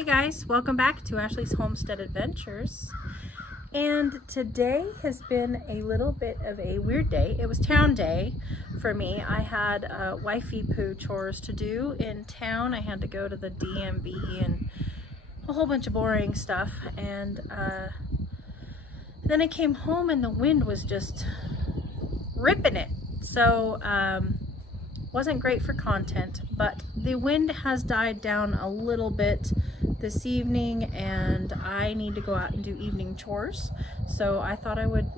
Hey guys, welcome back to Ashley's Homestead Adventures. And today has been a little bit of a weird day. It was town day for me. I had wifey poo chores to do in town. I had to go to the DMV and a whole bunch of boring stuff. And then I came home and the wind was just ripping it. So wasn't great for content, but the wind has died down a little bit this evening and I need to go out and do evening chores. So I thought I would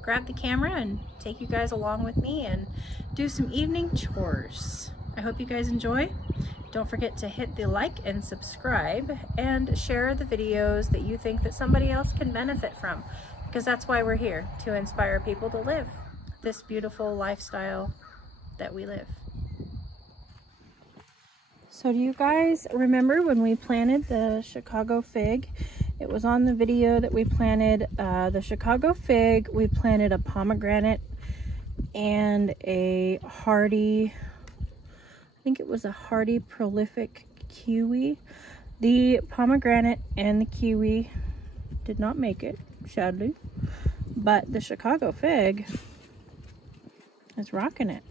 grab the camera and take you guys along with me and do some evening chores. I hope you guys enjoy. Don't forget to hit the like and subscribe and share the videos that you think that somebody else can benefit from, because that's why we're here, to inspire people to live this beautiful lifestyle that we live. So do you guys remember when we planted the Chicago fig? It was on the video that we planted the Chicago fig. We planted a pomegranate and a hardy, I think it was a hardy prolific kiwi. The pomegranate and the kiwi did not make it, sadly, but the Chicago fig is rocking it.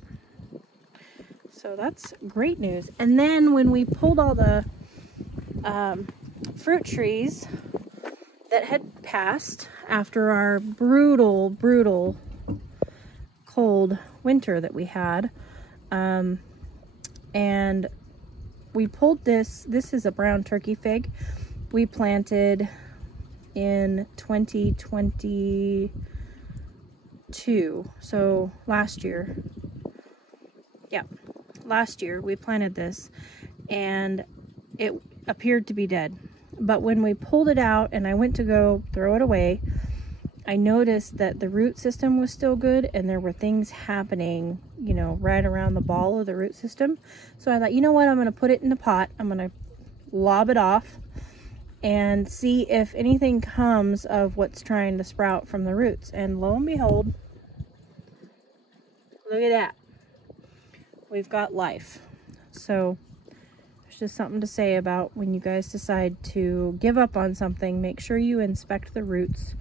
So that's great news. And then when we pulled all the fruit trees that had passed after our brutal cold winter that we had, and we pulled this is a brown turkey fig we planted in 2022, so last year. Yeah, last year we planted this and it appeared to be dead, but when we pulled it out and I went to go throw it away, I noticed that the root system was still good and there were things happening, you know, right around the ball of the root system. So I thought, you know what, I'm going to put it in a pot, I'm going to lob it off and see if anything comes of what's trying to sprout from the roots. And lo and behold, look at that, we've got life. So there's just something to say about when you guys decide to give up on something, make sure you inspect the roots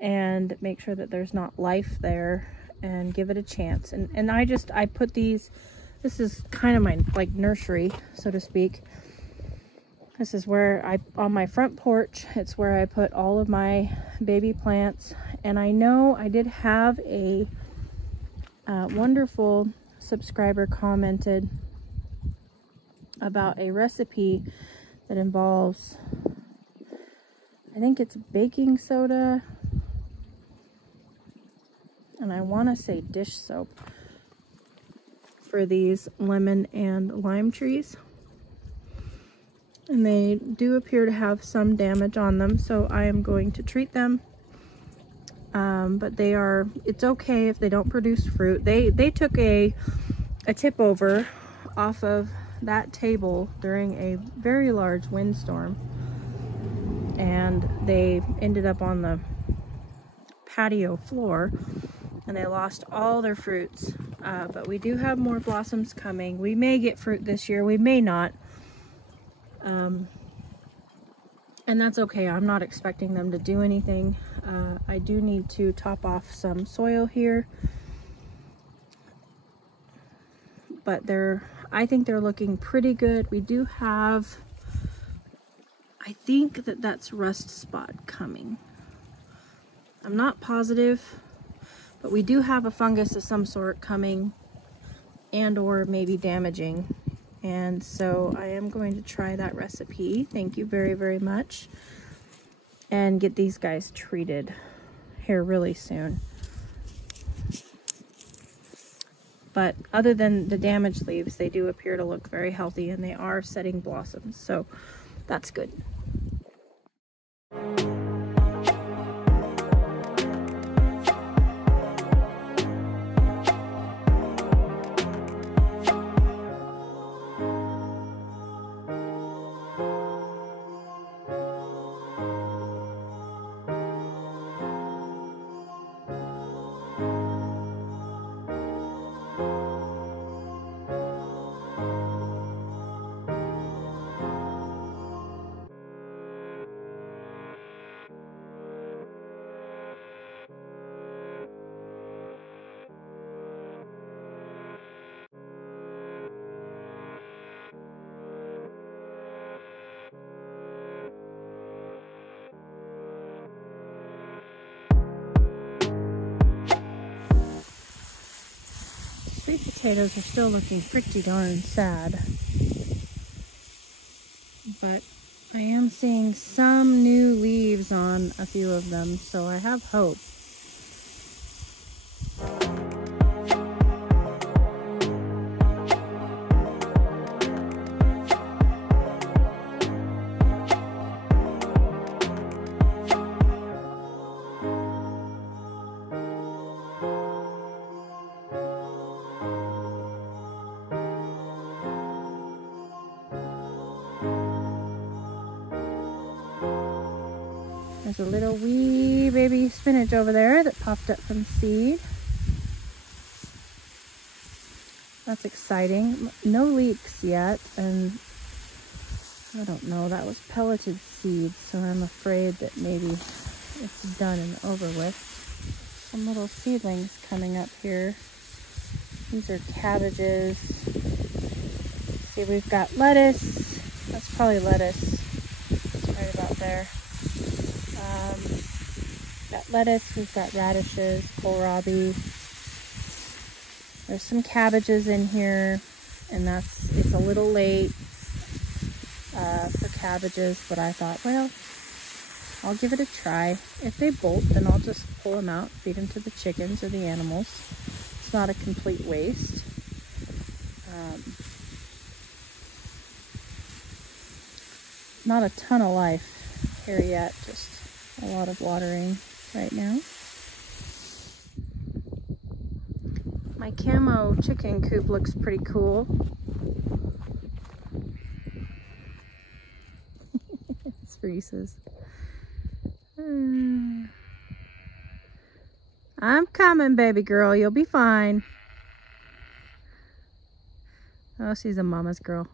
and make sure that there's not life there and give it a chance. And I put these, this is kind of my like nursery, so to speak. This is where on my front porch, it's where I put all of my baby plants. And I know I did have a wonderful subscriber commented about a recipe that involves, I think it's baking soda, and I want to say dish soap, for these lemon and lime trees. And they do appear to have some damage on them, so I am going to treat them. But it's okay if they don't produce fruit. They took a tip over off of that table during a very large windstorm, and they ended up on the patio floor and they lost all their fruits. But we do have more blossoms coming. We may get fruit this year, we may not. And that's okay. I'm not expecting them to do anything. I do need to top off some soil here, but I think they're looking pretty good. We do have, I think that's rust spot coming. I'm not positive, but we do have a fungus of some sort coming and or maybe damaging. And so I am going to try that recipe. Thank you very, very much. And get these guys treated here really soon. But other than the damaged leaves, they do appear to look very healthy and they are setting blossoms. So that's good. sweet potatoes are still looking pretty darn sad. But I am seeing some new leaves on a few of them, so I have hope. There's a little wee baby spinach over there that popped up from seed. That's exciting. No leeks yet, and I don't know, that was pelleted seed, so I'm afraid that maybe it's done and over with. Some little seedlings coming up here. These are cabbages. See, we've got lettuce. That's probably lettuce. It's right about there. Got lettuce, we've got radishes, kohlrabi. There's some cabbages in here, and it's a little late for cabbages, but I thought, well, I'll give it a try. If they bolt, then I'll just pull them out, feed them to the chickens or the animals. It's not a complete waste. Not a ton of life here yet, just a lot of watering right now. My camo chicken coop looks pretty cool. It's Reese's. I'm coming, baby girl. You'll be fine. Oh, she's a mama's girl.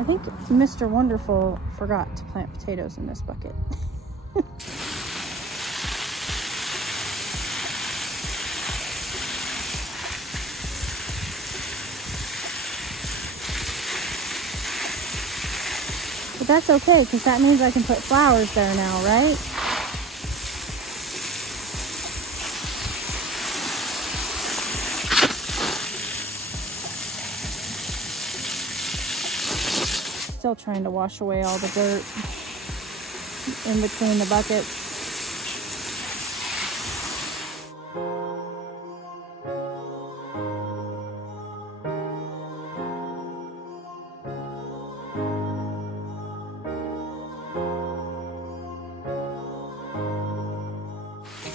I think Mr. Wonderful forgot to plant potatoes in this bucket. But that's okay, because that means I can put flowers there now, right? Still trying to wash away all the dirt in between the buckets.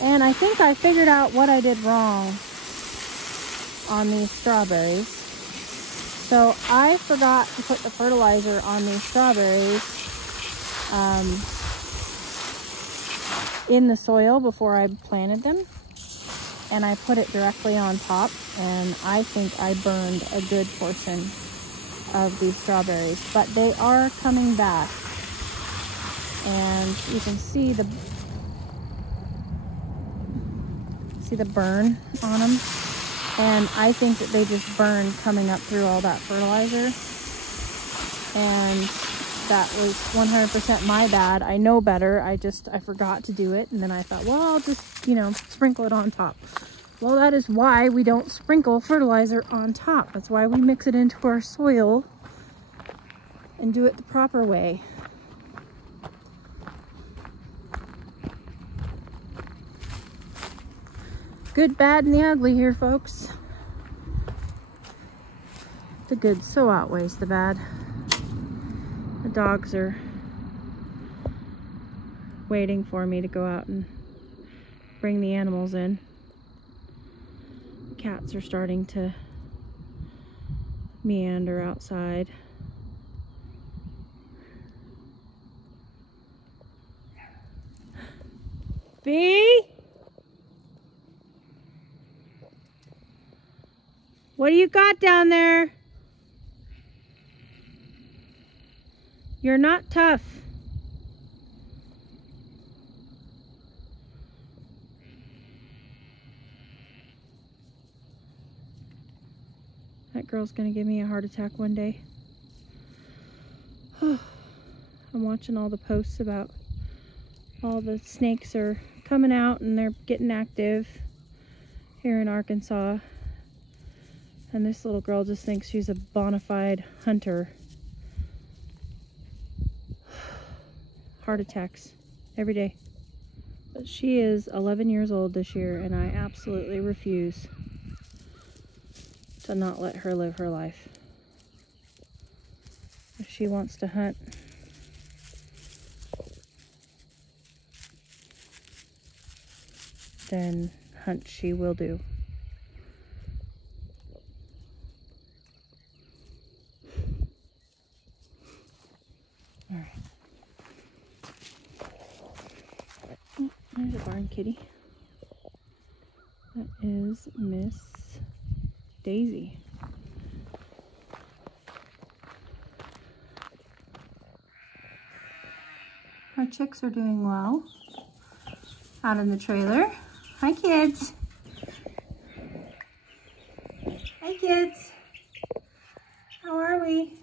And I think I figured out what I did wrong on these strawberries. So I forgot to put the fertilizer on these strawberries in the soil before I planted them. And I put it directly on top, and I think I burned a good portion of these strawberries. But they are coming back. And you can see the burn on them. And I think that they just burned coming up through all that fertilizer. And that was 100% my bad. I know better. I forgot to do it. And then I thought, well, I'll just, sprinkle it on top. Well, that is why we don't sprinkle fertilizer on top. That's why we mix it into our soil and do it the proper way. Good, bad, and the ugly here, folks. The good so outweighs the bad. The dogs are waiting for me to go out and bring the animals in. The cats are starting to meander outside. Bee? What do you got down there? You're not tough. That girl's gonna give me a heart attack one day. I'm watching all the posts about all the snakes are coming out and they're getting active here in Arkansas. And this little girl just thinks she's a bona fide hunter. Heart attacks every day. But she is 11 years old this year, and I absolutely refuse to not let her live her life. If she wants to hunt, then hunt she will do. All right. Oh, there's a barn kitty. That is Miss Daisy. Our chicks are doing well out in the trailer. Hi, kids. Hi, kids. How are we?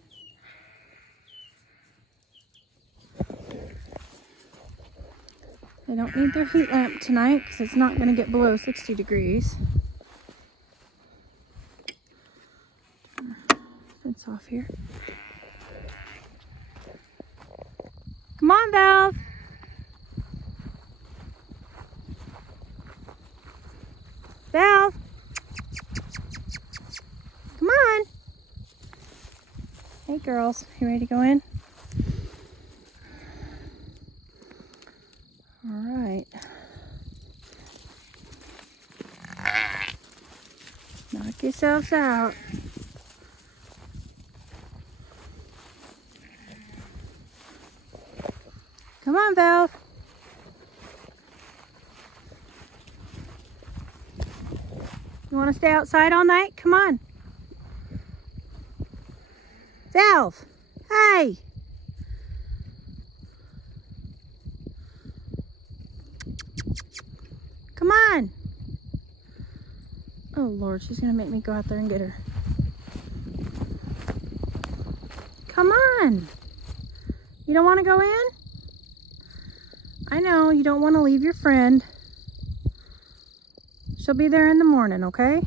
They don't need their heat lamp tonight because it's not going to get below 60 degrees. Fence off here. Come on, Valve. Valve. Come on. Hey, girls. You ready to go in? All right. Knock yourselves out. Come on, Valve. You want to stay outside all night? Come on. Valve. Hey. Come on. Oh, Lord, she's going to make me go out there and get her. Come on. You don't want to go in? I know, you don't want to leave your friend. She'll be there in the morning, okay?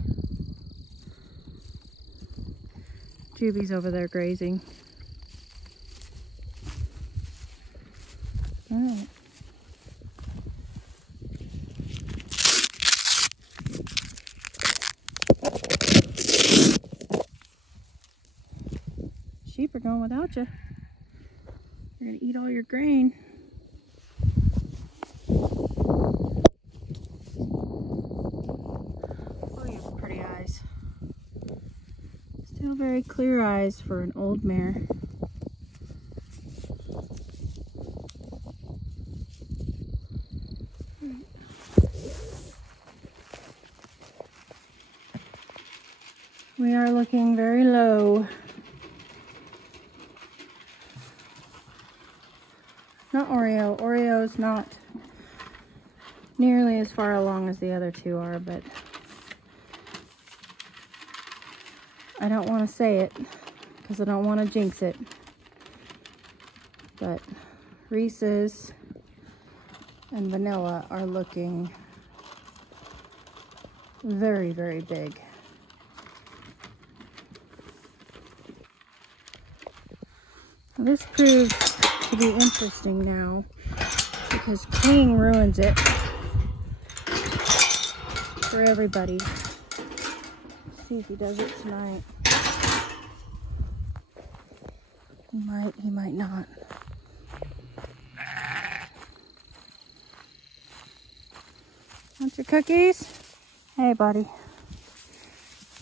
Juby's over there grazing. All right. Sheep are going without you. You're gonna eat all your grain. Oh, you have pretty eyes. Still very clear eyes for an old mare. We are looking very low. Not Oreo. Oreo's not nearly as far along as the other two are, but I don't want to say it because I don't want to jinx it. But Reese's and Vanilla are looking very, very big. Now, this proves to be interesting now because King ruins it for everybody. Let's see if he does it tonight. He might not. Want your cookies? Hey, buddy.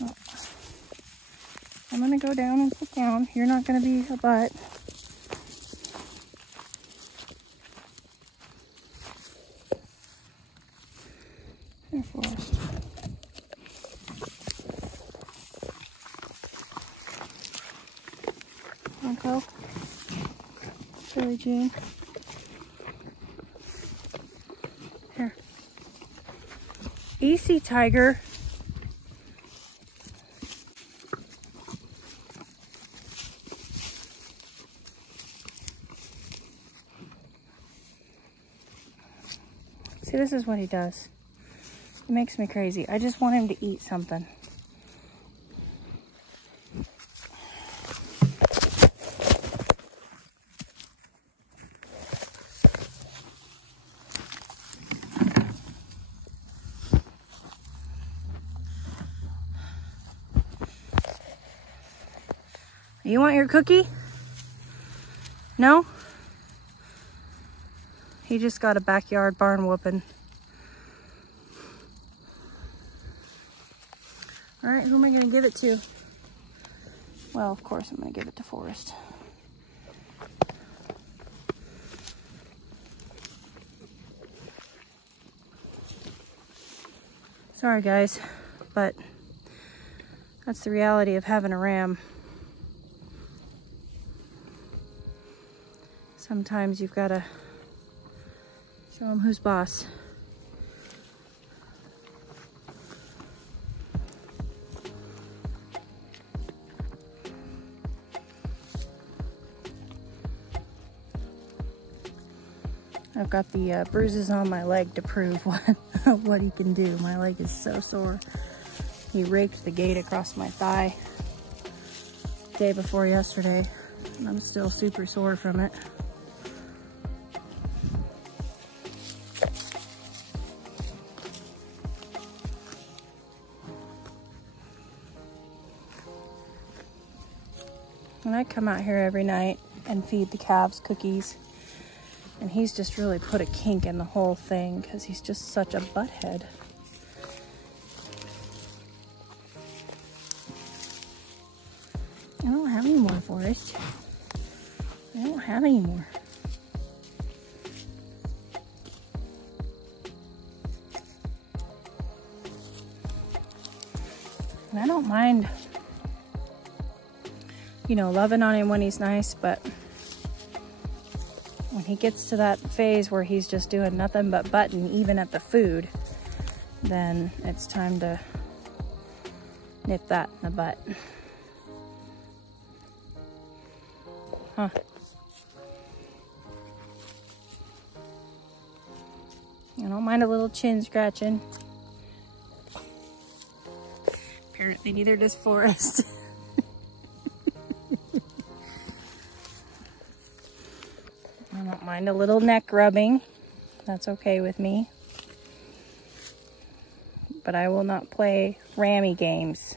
Oh. I'm gonna go down and sit down. You're not gonna be a butt. Here, Forrest. Uncle. Billie Jean. Here. Easy, Tiger. See, this is what he does. It makes me crazy. I just want him to eat something. You want your cookie? No? He just got a backyard barn whooping. All right, who am I gonna give it to? Well, of course I'm gonna give it to Forrest. Sorry guys, but that's the reality of having a ram. Sometimes you've got to show them who's boss. I've got the bruises on my leg to prove what he can do. My leg is so sore. He raked the gate across my thigh the day before yesterday, and I'm still super sore from it. And I come out here every night and feed the calves cookies. And he's just really put a kink in the whole thing because he's just such a butthead. I don't have any more, Forrest. I don't have any more. And I don't mind, you know, loving on him when he's nice, but when he gets to that phase where he's just doing nothing but butting, even at the food, then it's time to nip that in the butt. Huh. I don't mind a little chin scratching. Apparently neither does Forrest. I don't mind a little neck rubbing. That's okay with me. But I will not play rammy games.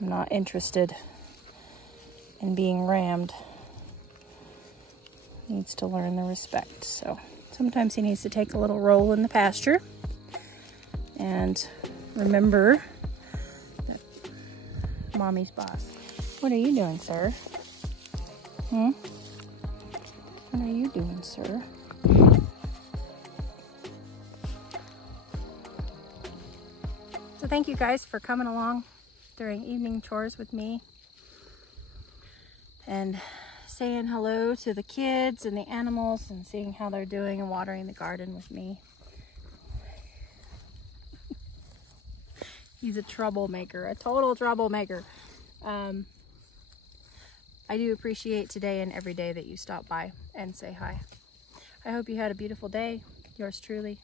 I'm not interested in being rammed. He needs to learn the respect. So sometimes he needs to take a little roll in the pasture. And remember that mommy's boss. What are you doing, sir? Hmm? What are you doing, sir? So thank you guys for coming along during evening chores with me and saying hello to the kids and the animals and seeing how they're doing and watering the garden with me. He's a troublemaker, a total troublemaker. I do appreciate today and every day that you stop by and say hi. I hope you had a beautiful day. Yours truly,